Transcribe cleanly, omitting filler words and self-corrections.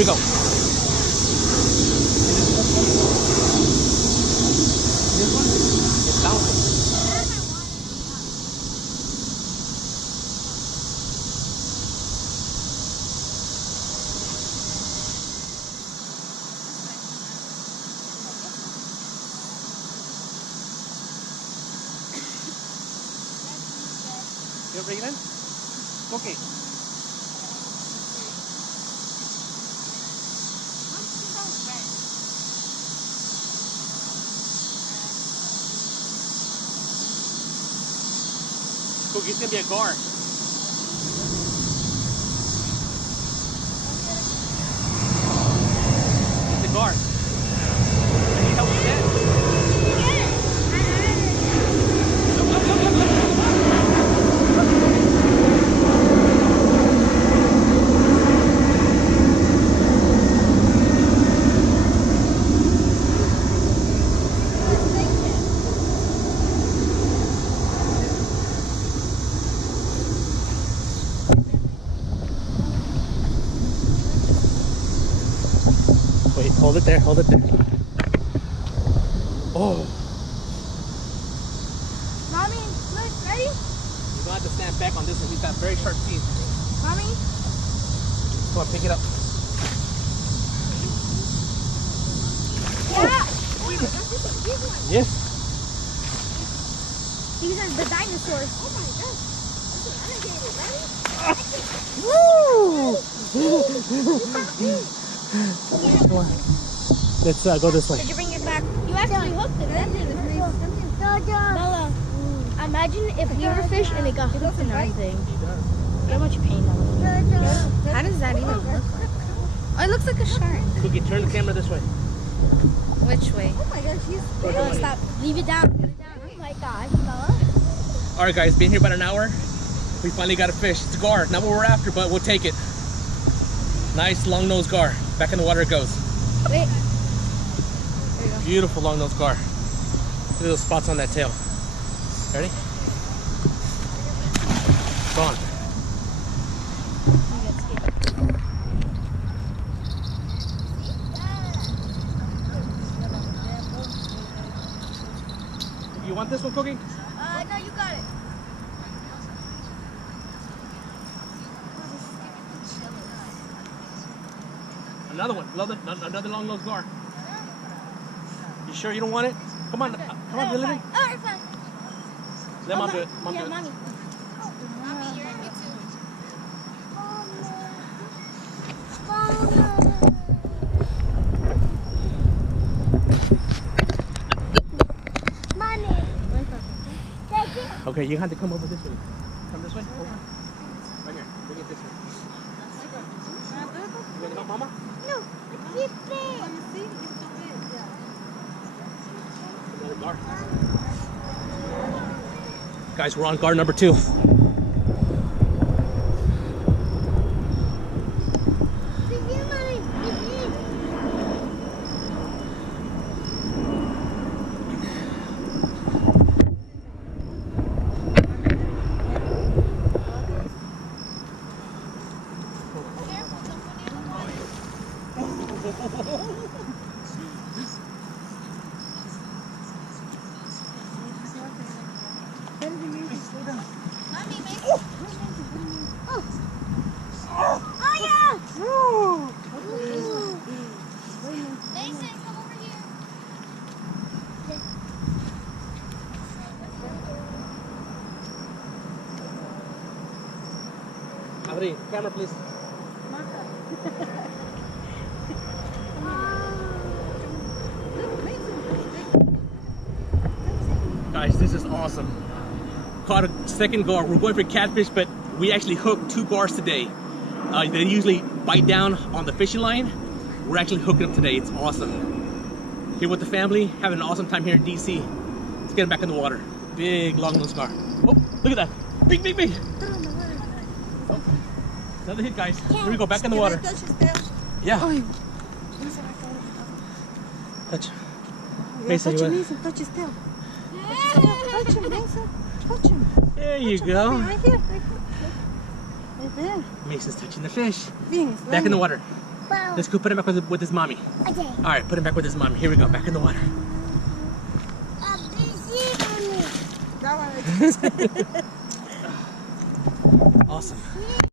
we go. This one? It's bouncing. You bring it in? Okay. Cookie, it's gonna be a gar. It's a gar. I need help with that. Look, look, look, look, look. Wait, hold it there, hold it there. Oh. Mommy, look, ready? You're gonna have to stand back on this one. He's got very sharp teeth. Mommy? Come on, pick it up. Yeah! Oh my gosh, this is a big one. Yes. These are the dinosaurs. Oh my gosh. This is alligator, ready? Come on. Let's go this way. Did you bring it back? You actually hooked it. That didn't hurt. Bella, imagine if we were fish and it got hooked in our thing. How much pain that would. How does that even look like? Oh, it looks like a shark. Cookie, turn the camera this way. Which way? Oh my gosh, he's big. Bella, stop. Leave it down. Put it down. Oh my gosh, Bella. Alright guys, been here about an hour. We finally got a fish. It's a gar. Not what we're after, but we'll take it. Nice long-nosed gar. Back in the water it goes. Wait. Beautiful long-nosed gar. Look at those spots on that tail. Ready? Gone. You want this one, Cookie? No, you got it. Another one. Another long-nosed gar. You sure you don't want it? Come on, come on, Lily. Alright, fine. Let Mom do it. Mom do Yeah, it. Mommy. Mommy, you're in me too. Okay, you have to come over this way. Come this way. Over. Right here. Bring it this way. You want to help Mama? No, it's big. You see? It's too big. Yeah. Another gar. Guys, we're on gar number 2. Adri, camera please. Guys, this is awesome. Caught a second gar. We're going for catfish, but we actually hooked 2 gars today. They usually bite down on the fishing line. We're actually hooking them today. It's awesome. Here with the family, having an awesome time here in DC. Let's get them back in the water. Big long-nosed gar. Oh, look at that. Big, big, big. Oh, another hit, guys. Here we go, back in the water. Yeah. Touch. Mason, Touch him, touch his tail. Touch him, Mason. Touch him. There you go. Right here, right here. Right there. Mason's touching the fish. Things, Back in the water. Let's go put him back with his mommy. Okay. All right, put him back with his mommy. Here we go, back in the water. Awesome.